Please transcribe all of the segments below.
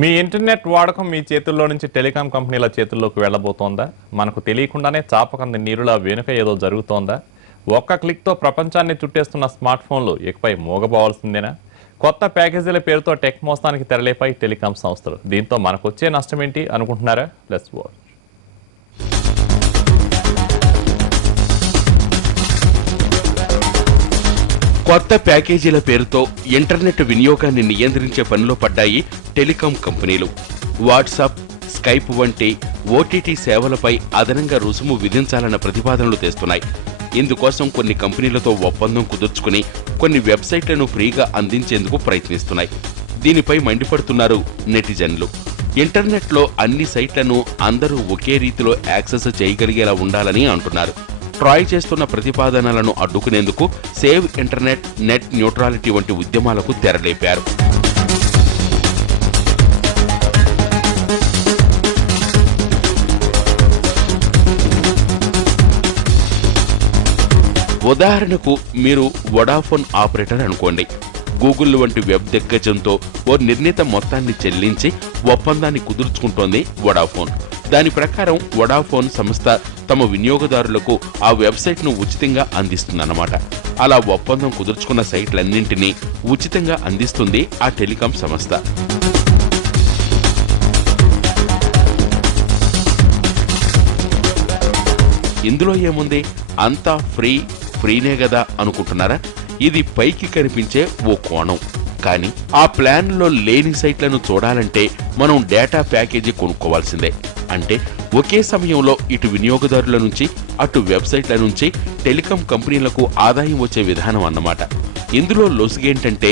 మీ internet వాడకం మీ చేతుల్లో నుంచి టెలికాం కంపెనీల చేతుల్లోకి వెళ్ళబోతోందా? మనకు తెలియకుండానే చాపకంది నీరులా వెనుక ఏదో జరుగుతోందా? ఒక్క క్లిక్తో ప్రపంచాన్ని చుట్టేస్తున్న స్మార్ట్ ఫోన్లు ఇకపై మోగబోవాల్సిందేనా? కొత్త ప్యాకేజీల పేరుతో టెక్ మోస్తానికి తెరలేపై టెలికాం సంస్థలు. దీంతో మనకొచ్చే నష్టం ఏంటి అనుకుంటున్నారా? Let's watch. కొత్త ప్యాకేజీల పేరుతో ఇంటర్నెట్ వినియోగాన్ని నియంత్రించే పనిలో పడ్డాయి టెలికాం కంపెనీలు. వాట్సాప్, స్కైప్ వంటి ఓటీటీ సేవలపై అదనంగా రుసుము విధించాలన్న ప్రతిపాదనలు తెస్తున్నాయి. ఇందుకోసం కొన్ని కంపెనీలతో ఒప్పందం కుదుర్చుకుని కొన్ని వెబ్సైట్లను ఫ్రీగా అందించేందుకు ప్రయత్నిస్తున్నాయి. దీనిపై మండిపడుతున్నారు నెటిజన్లు. ఇంటర్నెట్లో అన్ని సైట్లను అందరూ ఒకే రీతిలో యాక్సెస్ చేయగలిగేలా ఉండాలని అంటున్నారు. ట్రాయ్ చేస్తున్న ప్రతిపాదనలను అడ్డుకునేందుకు సేవ్ ఇంటర్నెట్, నెట్ న్యూట్రాలిటీ వంటి ఉద్యమాలకు తెరలేపారు. ఉదాహరణకు మీరు వొడాఫోన్ ఆపరేటర్ అనుకోండి. గూగుల్ వంటి వెబ్ దిగ్గజంతో ఓ నిర్ణీత మొత్తాన్ని చెల్లించి ఒప్పందాన్ని కుదుర్చుకుంటోంది వొడాఫోన్. దాని ప్రకారం వొడాఫోన్ సంస్థ తమ వినియోగదారులకు ఆ వెబ్సైట్ను ఉచితంగా అందిస్తుందన్నమాట. అలా ఒప్పందం కుదుర్చుకున్న సైట్లన్నింటినీ ఉచితంగా అందిస్తుంది ఆ టెలికాం సంస్థ. ఇందులో ఏముంది, అంతా ఫ్రీనే కదా అనుకుంటున్నారా? ఇది పైకి కనిపించే ఓ కోణం. కానీ ఆ ప్లాన్లో లేని సైట్లను చూడాలంటే మనం డేటా ప్యాకేజీ కొనుక్కోవాల్సిందే. అంటే ఒకే సమయంలో ఇటు వినియోగదారుల నుంచి అటు వెబ్సైట్ల నుంచి టెలికాం కంపెనీలకు ఆదాయం వచ్చే విధానం అన్నమాట. ఇందులో లొసుగేంటంటే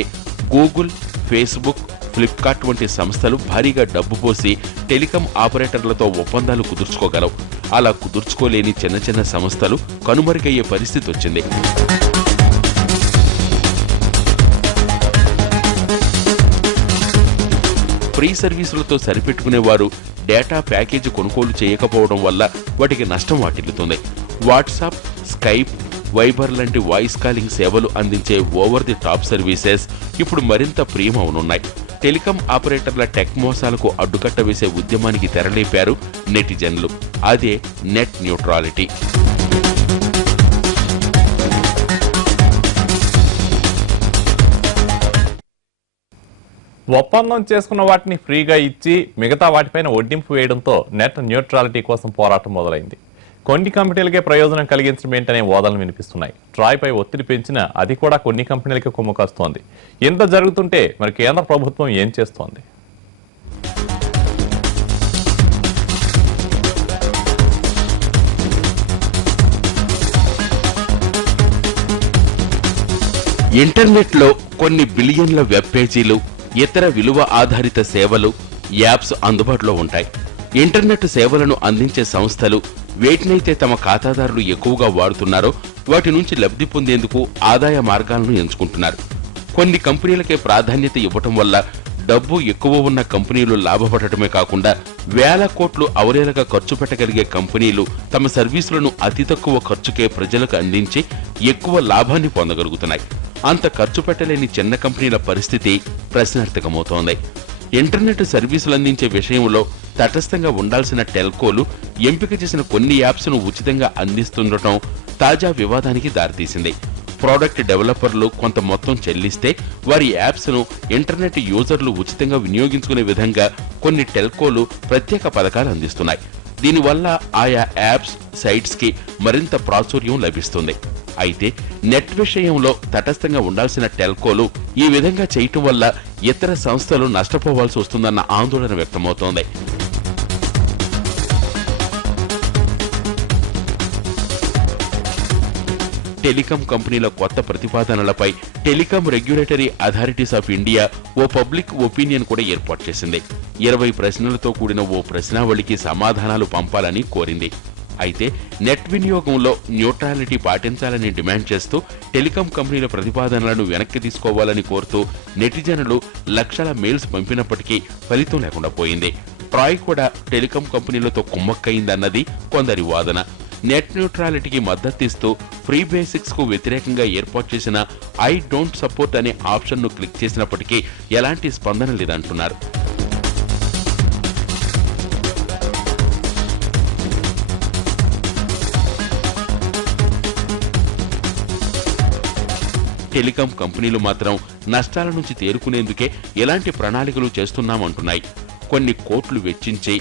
గూగుల్, ఫేస్బుక్, ఫ్లిప్కార్ట్ వంటి సంస్థలు భారీగా డబ్బు పోసి టెలికాం ఆపరేటర్లతో ఒప్పందాలు కుదుర్చుకోగలవు. అలా కుదుర్చుకోలేని చిన్న చిన్న సంస్థలు కనుమరుగయ్యే పరిస్థితి వచ్చింది. ఫ్రీ సర్వీసులతో సరిపెట్టుకునేవారు డేటా ప్యాకేజీ కొనుగోలు చేయకపోవడం వల్ల వాటికి నష్టం వాటిల్లుతుంది. వాట్సాప్, స్కైప్, వైబర్ లాంటి వాయిస్ కాలింగ్ సేవలు అందించే ఓవర్ ది టాప్ సర్వీసెస్ ఇప్పుడు మరింత ప్రియమవనున్నాయి. టెలికాం ఆపరేటర్ల టెక్ మోసాలకు అడ్డుకట్ట వేసే ఉద్యమానికి తెరలేపారు నెటిజన్లు. అదే నెట్ న్యూట్రాలిటీ. ఒప్పందం చేసుకున్న వాటిని ఫ్రీగా ఇచ్చి మిగతా వాటిపైన వడ్డింపు వేయడంతో నెట్ న్యూట్రాలిటీ కోసం పోరాటం మొదలైంది. కొన్ని కంపెనీలకే ప్రయోజనం కలిగించడం ఏంటనే వాదనలు వినిపిస్తున్నాయి. ట్రాయ్పై ఒత్తిడి పెంచినా అది కూడా కొన్ని కంపెనీలకి కొమ్ము కాస్తోంది. ఇంత జరుగుతుంటే మరి కేంద్ర ప్రభుత్వం ఏం చేస్తోంది? ఇంటర్నెట్లో కొన్ని బిలియన్ల వెబ్ పేజీలు, ఇతర విలువ ఆధారిత సేవలు, యాప్స్ అందుబాటులో ఉంటాయి. ఇంటర్నెట్ సేవలను అందించే సంస్థలు వేటినైతే తమ ఖాతాదారులు ఎక్కువగా వాడుతున్నారో వాటి నుంచి లబ్ధి పొందేందుకు ఆదాయ మార్గాలను ఎంచుకుంటున్నారు. కొన్ని కంపెనీలకే ప్రాధాన్యత ఇవ్వటం వల్ల డబ్బు ఎక్కువ ఉన్న కంపెనీలు లాభపడటమే కాకుండా వేల కోట్లు అవలేలగా ఖర్చు పెట్టగలిగే కంపెనీలు తమ సర్వీసులను అతి తక్కువ ఖర్చుకే ప్రజలకు అందించి ఎక్కువ లాభాన్ని పొందగలుగుతున్నాయి. అంత ఖర్చు పెట్టలేని చిన్న కంపెనీల పరిస్థితి ప్రశ్నార్థకమవుతోంది. ఇంటర్నెట్ సర్వీసులు అందించే విషయంలో తటస్థంగా ఉండాల్సిన టెల్కోలు ఎంపిక చేసిన కొన్ని యాప్స్ను ఉచితంగా అందిస్తుండటం తాజా వివాదానికి దారితీసింది. ప్రోడక్ట్ డెవలపర్లు కొంత మొత్తం చెల్లిస్తే వారి యాప్స్ను ఇంటర్నెట్ యూజర్లు ఉచితంగా వినియోగించుకునే విధంగా కొన్ని టెల్కోలు ప్రత్యేక పథకాలు అందిస్తున్నాయి. దీనివల్ల ఆయా యాప్స్, సైట్స్కి మరింత ప్రాచుర్యం లభిస్తుంది. అయితే నెట్ విషయంలో తటస్థంగా ఉండాల్సిన టెల్కోలు ఈ విధంగా చేయటం వల్ల ఇతర సంస్థలు నష్టపోవాల్సి వస్తుందన్న ఆందోళన వ్యక్తమవుతోంది. టెలికాం కంపెనీల కొత్త ప్రతిపాదనలపై telecom regulatory authorities of India ఓ పబ్లిక్ ఒపీనియన్ కూడా ఏర్పాటు చేసింది. 20 ప్రశ్నలతో కూడిన ఓ ప్రశ్నావళికి సమాధానాలు పంపాలని కోరింది. అయితే నెట్ వినియోగంలో న్యూట్రాలిటీ పాటించాలని డిమాండ్ చేస్తూ టెలికాం కంపెనీల ప్రతిపాదనలను వెనక్కి తీసుకోవాలని కోరుతూ నెటిజనులు లక్షల మెయిల్స్ పంపినప్పటికీ ఫలితం లేకుండా పోయింది. ట్రాయ్ కూడా టెలికాం కంపెనీలతో కుమ్మక్కయిందన్నది కొందరి వాదన. నెట్ న్యూట్రాలిటీకి మద్దతిస్తూ ఫ్రీ బేసిక్స్ కు వ్యతిరేకంగా ఏర్పాటు చేసిన ఐ డోంట్ సపోర్ట్ అనే ఆప్షన్ను క్లిక్ చేసినప్పటికీ ఎలాంటి స్పందన లేదంటున్నారు. టెలికాం కంపెనీలు మాత్రం నష్టాల నుంచి తేరుకునేందుకే ఎలాంటి ప్రణాళికలు చేస్తున్నామంటున్నాయి. కొన్ని కోట్లు వెచ్చించి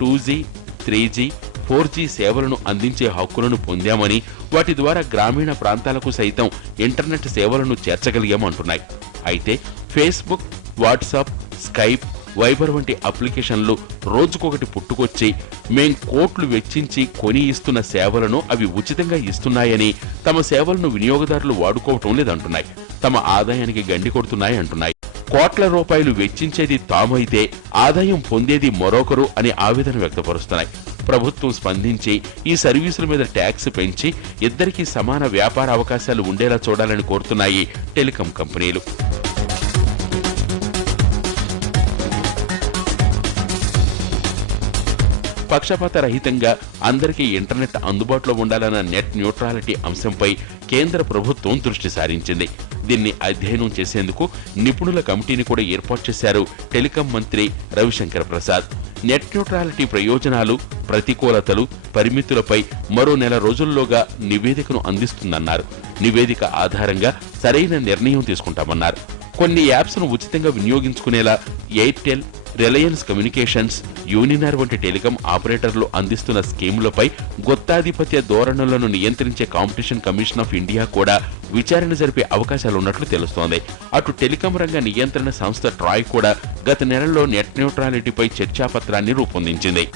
2G, 3G, 4G సేవలను అందించే హక్కులను పొందామని, వాటి ద్వారా గ్రామీణ ప్రాంతాలకు సైతం ఇంటర్నెట్ సేవలను చేర్చగలిగామంటున్నాయి. అయితే ఫేస్బుక్, వాట్సాప్, స్కైప్, వైబర్ వంటి అప్లికేషన్లు రోజుకొకటి పుట్టుకొచ్చి మేం కోట్లు వెచ్చించి కొని ఇస్తున్న సేవలను అవి ఉచితంగా ఇస్తున్నాయని, తమ సేవలను వినియోగదారులు వాడుకోవటం లేదంటున్నాయి. తమ ఆదాయానికి గండి కొడుతున్నాయి అంటున్నాయి. కోట్ల రూపాయలు వెచ్చించేది తామైతే ఆదాయం పొందేది మరొకరు అని ఆవేదన వ్యక్తపరుస్తున్నాయి. ప్రభుత్వం స్పందించి ఈ సర్వీసుల మీద ట్యాక్స్ పెంచి ఇద్దరికీ సమాన వ్యాపార అవకాశాలు ఉండేలా చూడాలని కోరుతున్నాయి టెలికాం కంపెనీలు. పక్షపాత రహితంగా అందరికీ ఇంటర్నెట్ అందుబాటులో ఉండాలన్న నెట్ న్యూట్రాలిటీ అంశంపై కేంద్ర ప్రభుత్వం దృష్టి సారించింది. దీన్ని అధ్యయనం చేసేందుకు నిపుణుల కమిటీని కూడా ఏర్పాటు చేశారు టెలికాం మంత్రి రవిశంకర్ ప్రసాద్. నెట్ న్యూట్రాలిటీ ప్రయోజనాలు, ప్రతికూలతలు, పరిమితులపై మరో నెల రోజుల్లోగా నివేదికను అందిస్తుందన్నారు. నివేదిక ఆధారంగా సరైన నిర్ణయం తీసుకుంటామన్నారు. కొన్ని యాప్స్ ను ఉచితంగా వినియోగించుకునేలా ఎయిర్టెల్, రిలయన్స్ కమ్యూనికేషన్స్, యూనినార్ వంటి టెలికాం ఆపరేటర్లు అందిస్తున్న స్కీములపై గుత్తాధిపత్య ధోరణులను నియంత్రించే కాంపిటీషన్ కమిషన్ ఆఫ్ ఇండియా కూడా విచారణ జరిపే అవకాశాలున్నట్లు తెలుస్తోంది. అటు టెలికాం రంగ నియంత్రణ సంస్థ ట్రాయ్ కూడా గత నెలలో నెట్ న్యూట్రాలిటీపై చర్చాపత్రాన్ని రూపొందించింది.